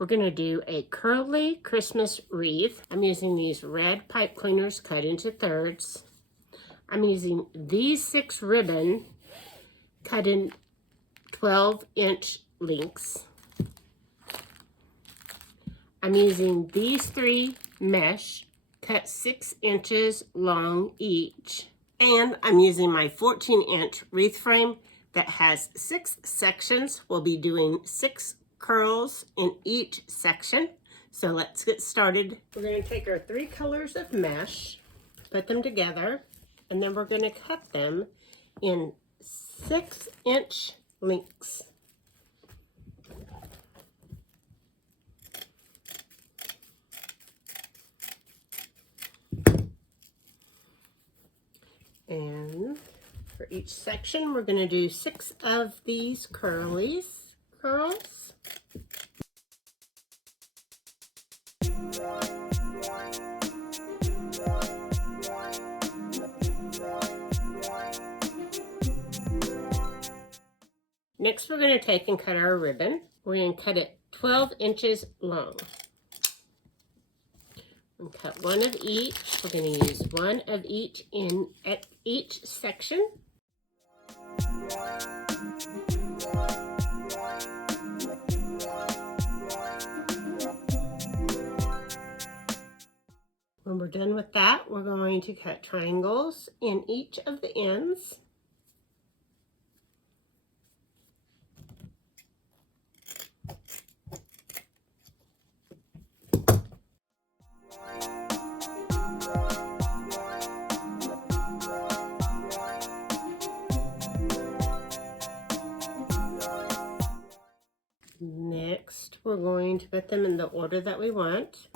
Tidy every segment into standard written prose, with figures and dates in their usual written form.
We're going to do a curly Christmas wreath. I'm using these red pipe cleaners cut into thirds. I'm using these 6 ribbon cut in 12-inch lengths. I'm using these 3 mesh cut 6 inches long each. And I'm using my 14-inch wreath frame that has 6 sections. We'll be doing 6 curls in each section. So let's get started. We're going to take our 3 colors of mesh, put them together, and then we're going to cut them in 6-inch lengths. And for each section, we're going to do 6 of these curls. Next, we're going to take and cut our ribbon. We're going to cut it 12 inches long. And cut 1 of each. We're going to use 1 of each at each section. When we're done with that, we're going to cut triangles in each of the ends. Next, we're going to put them in the order that we want.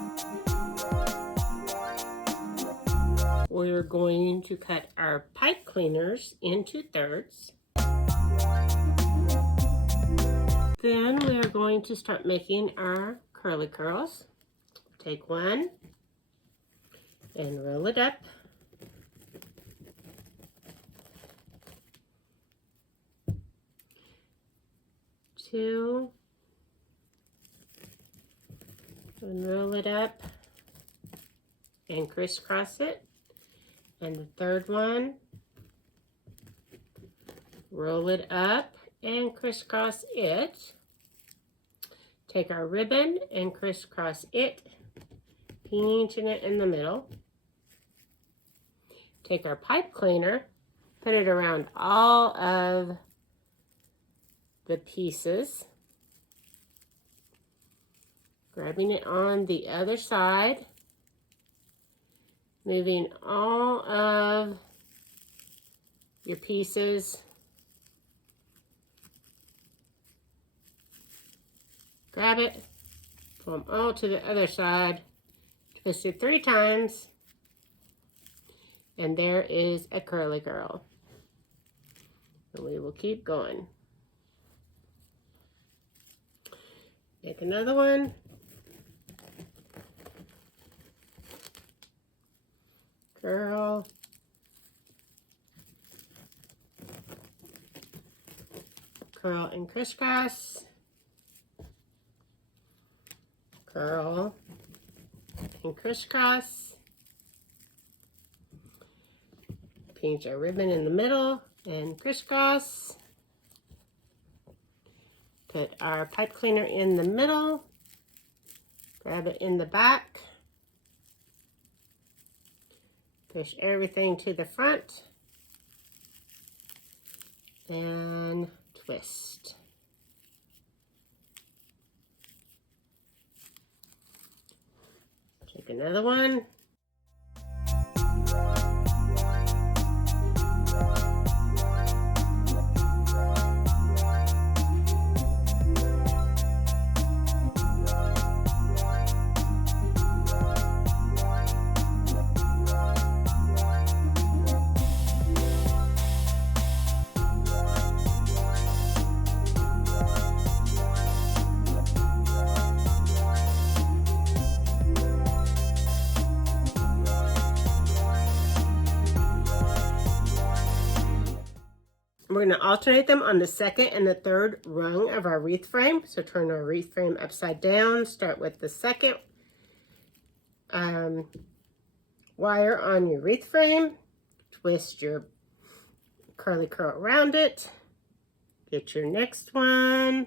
We're going to cut our pipe cleaners into thirds. Then we are going to start making our curly curls. Take 1 and roll it up. Two, and roll it up and crisscross it. And the third one, roll it up and crisscross it. Take our ribbon and crisscross it, pinching it in the middle. Take our pipe cleaner, put it around all of the pieces, grabbing it on the other side, moving all of your pieces, grab it, pull them all to the other side, twist it 3 times, and there is a curly girl. And we will keep going. Make another one. Curl. Curl and crisscross. Curl and crisscross. Pinch our ribbon in the middle and crisscross. Put our pipe cleaner in the middle. Grab it in the back. Push everything to the front and twist. Take another one. We're going to alternate them on the second and the third rung of our wreath frame. So turn our wreath frame upside down. Start with the second wire on your wreath frame. Twist your curly curl around it. Get your next one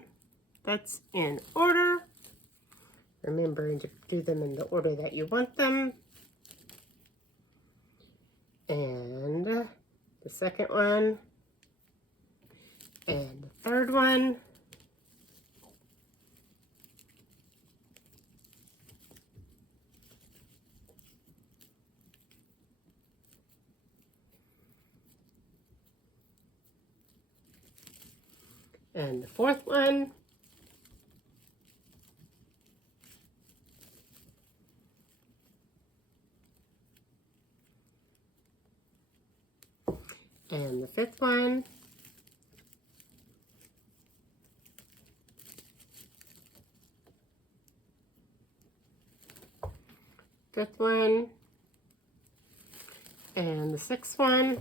that's in order. Remember to do them in the order that you want them. And the second one. And the third one. And the fourth one. And the fifth one. Fifth one. And the sixth one.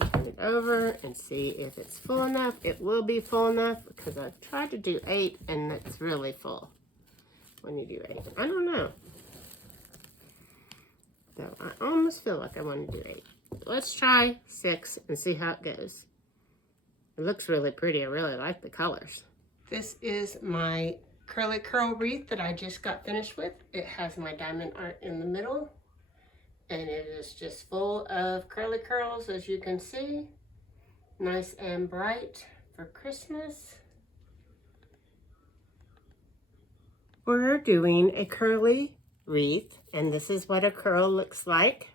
Turn it over and see if it's full enough. It will be full enough because I've tried to do 8 and it's really full when you do 8. I don't know. So I almost feel like I want to do 8. Let's try 6 and see how it goes. It looks really pretty. I really like the colors. This is my curly curl wreath that I just got finished with. It has my diamond art in the middle. And it is just full of curly curls, as you can see. Nice and bright for Christmas. We're doing a curly wreath, and this is what a curl looks like.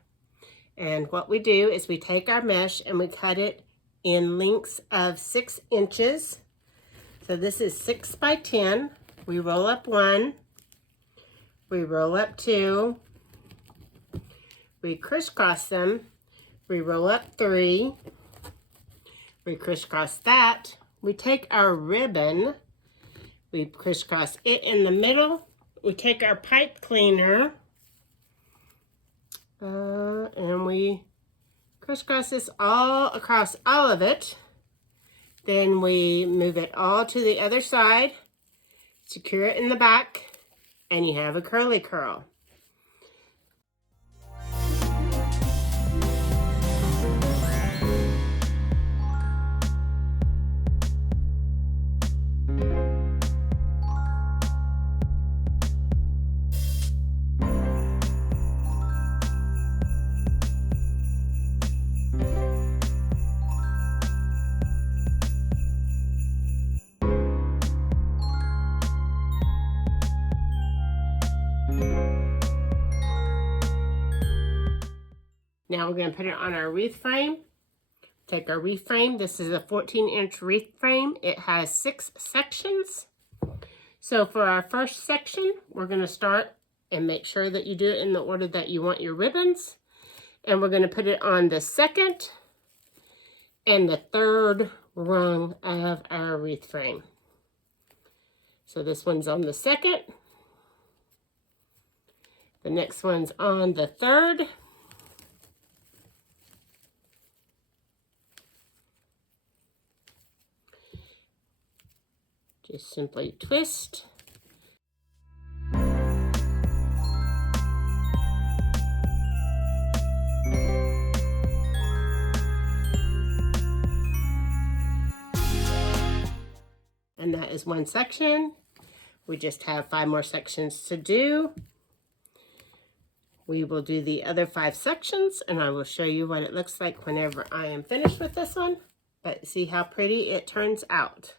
And what we do is we take our mesh and we cut it in lengths of 6 inches. So this is 6 by 10. We roll up 1, we roll up 2, we crisscross them, we roll up 3, we crisscross that, we take our ribbon, we crisscross it in the middle, we take our pipe cleaner, and we crisscross this all across all of it. Then we move it all to the other side, secure it in the back, and you have a curly curl. Now we're going to put it on our wreath frame. Take our wreath frame. This is a 14-inch wreath frame. It has 6 sections. So for our first section, we're going to start and make sure that you do it in the order that you want your ribbons. And we're going to put it on the second and the third rung of our wreath frame. So this one's on the second. The next one's on the third. Just simply twist. And that is one section. We just have 5 more sections to do. We will do the other 5 sections and I will show you what it looks like whenever I am finished with this one. But see how pretty it turns out.